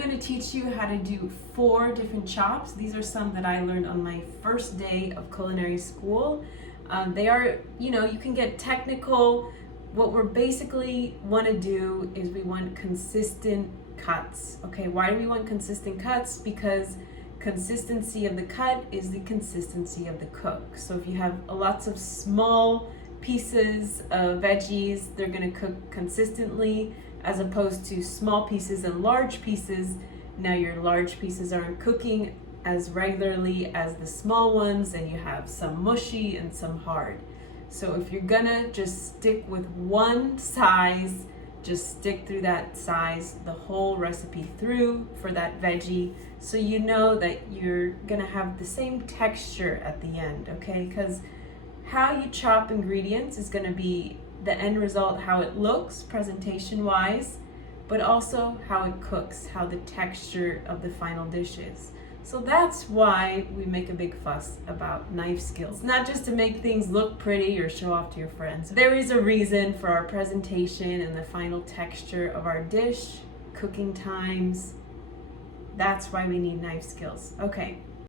going to teach you how to do 4 different chops. These are some that I learned on my first day of culinary school. They are, you can get technical. What we're basically want to do is we want consistent cuts. Okay, why do we want consistent cuts? Because consistency of the cut is the consistency of the cook. So if you have lots of small pieces of veggies, they're going to cook consistently, as opposed to small pieces and large pieces. Now your large pieces aren't cooking as regularly as the small ones, and you have some mushy and some hard. So if you're gonna just stick with one size, just stick through that size the whole recipe through for that veggie, so you know that you're gonna have the same texture at the end, okay? Because how you chop ingredients is gonna be the end result, how it looks presentation wise, but also how it cooks, how the texture of the final dish is. So that's why we make a big fuss about knife skills. It's not just to make things look pretty or show off to your friends. There is a reason for our presentation and the final texture of our dish, cooking times. That's why we need knife skills. Okay,